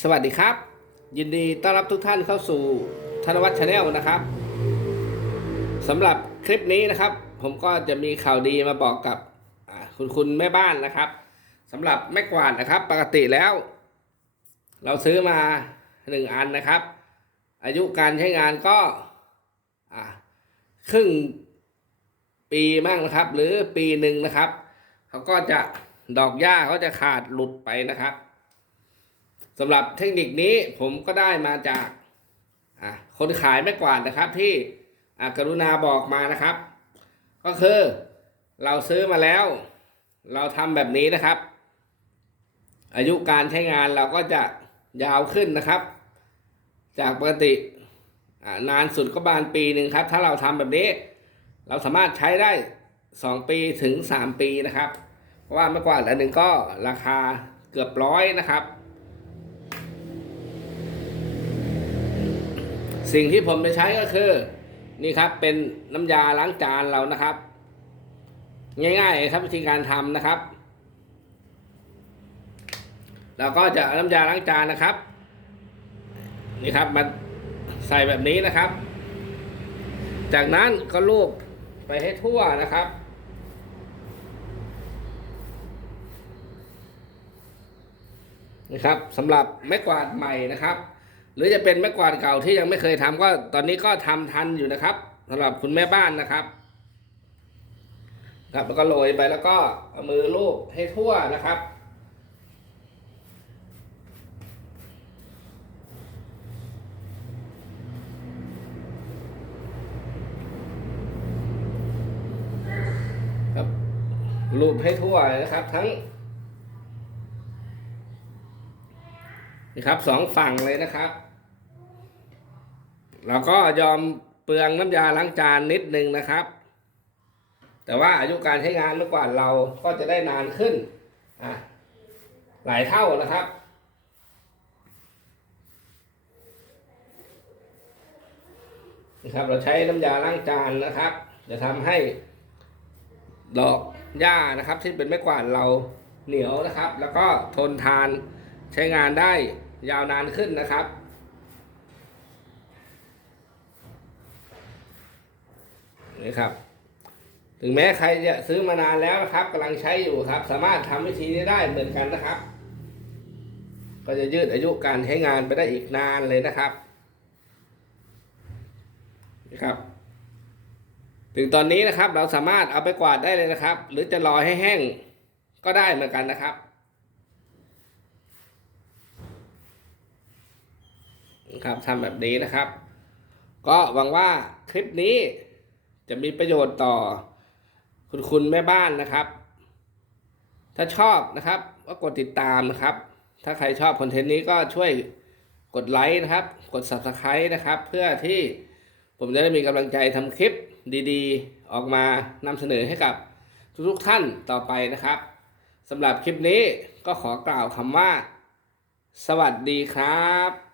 สวัสดีครับ ยินดีต้อนรับทุกท่านเข้าสู่ธนวัฒน์ชาแนลนะครับสำหรับคลิปนี้นะครับ ผมก็จะมีข่าวดีมาบอกกับคุณคุณแม่บ้านนะครับสำหรับแม่กวาดนะครับ ปกติแล้ว เราซื้อมาหนึ่งอันนะครับ อายุการใช้งานก็ครึ่งปีมั่งนะครับ หรือปีหนึ่งนะครับเขาก็จะดอกหญ้าเขาจะขาดหลุดไปนะครับ สำหรับเทคนิคนี้ผมก็ได้มาจากคนขายไม่กวาดนะครับที่กรุณาบอกมานะครับ ก็คือเราซื้อมาแล้ว เราทำแบบนี้นะครับ อายุการใช้งานเราก็จะยาวขึ้นนะครับ จากปกตินานสุดก็บานปีหนึ่งครับ ถ้าเราทำแบบนี้ เราสามารถใช้ได้ 2 ปีถึง 3 ปีนะครับ เพราะว่าไม่กวาดอันหนึ่งก็ราคาเกือบร้อยนะครับ สิ่งที่ผมจะใช้ก็คือ นี่ครับเป็นน้ำยาล้างจานเรานะครับ ง่ายๆครับวิธีการทำนะครับเราก็จะเอาน้ำยาล้างจานนะครับ นี่ครับมาใส่แบบนี้นะครับ จากนั้นก็ลูบไปให้ทั่วนะครับนะครับสำหรับไม้กวาดใหม่นะครับ หรือจะเป็นไม้กวาดเก่าที่ยังไม่เคยทำก็ตอนนี้ก็ทำทันอยู่นะครับสำหรับคุณแม่บ้านนะครับครับแล้วก็โรยไปแล้วก็เอามือลูบให้ทั่วนะครับครับลูบให้ทั่วเลยนะครับ ทั้ง นี่ครับสองฝั่งเลยนะครับ เราก็ยอมเปลืองน้ำยาล้างจานนิดนึงนะครับ แต่ว่าอายุการใช้งานเมื่อก่อนเราก็จะได้นานขึ้นอะหลายเท่านะครับนะครับเราใช้น้ำยาล้างจานนะครับ จะทำให้ดอกหญ้านะครับที่เป็นไม้กวาดเราเหนียวนะครับ แล้วก็ทนทานใช้งานได้ ยาวนานขึ้นนะครับนี่ครับ ถึงแม้ใครจะซื้อมานานแล้วนะครับกำลังใช้อยู่ครับ สามารถทำวิธีนี้ได้เหมือนกันนะครับ ก็จะยืดอายุการใช้งานไปได้อีกนานเลยนะครับนี่ครับ ถึงตอนนี้นะครับเราสามารถเอาไปกวาดได้เลยนะครับ หรือจะรอให้แห้งก็ได้เหมือนกันนะครับ ครับทำแบบนี้นะครับ ก็หวังว่าคลิปนี้จะมีประโยชน์ต่อคุณคุณแม่บ้านนะครับ ถ้าชอบนะครับ ก็กดติดตามนะครับ ถ้าใครชอบคอนเทนต์นี้ก็ช่วยกดไลค์นะครับ กด subscribe นะครับ เพื่อที่ผมจะได้มีกำลังใจทำคลิปดีๆ ออกมานำเสนอให้กับทุกๆท่านต่อไปนะครับสำหรับคลิปนี้ก็ขอกล่าวคำว่า สวัสดีครับ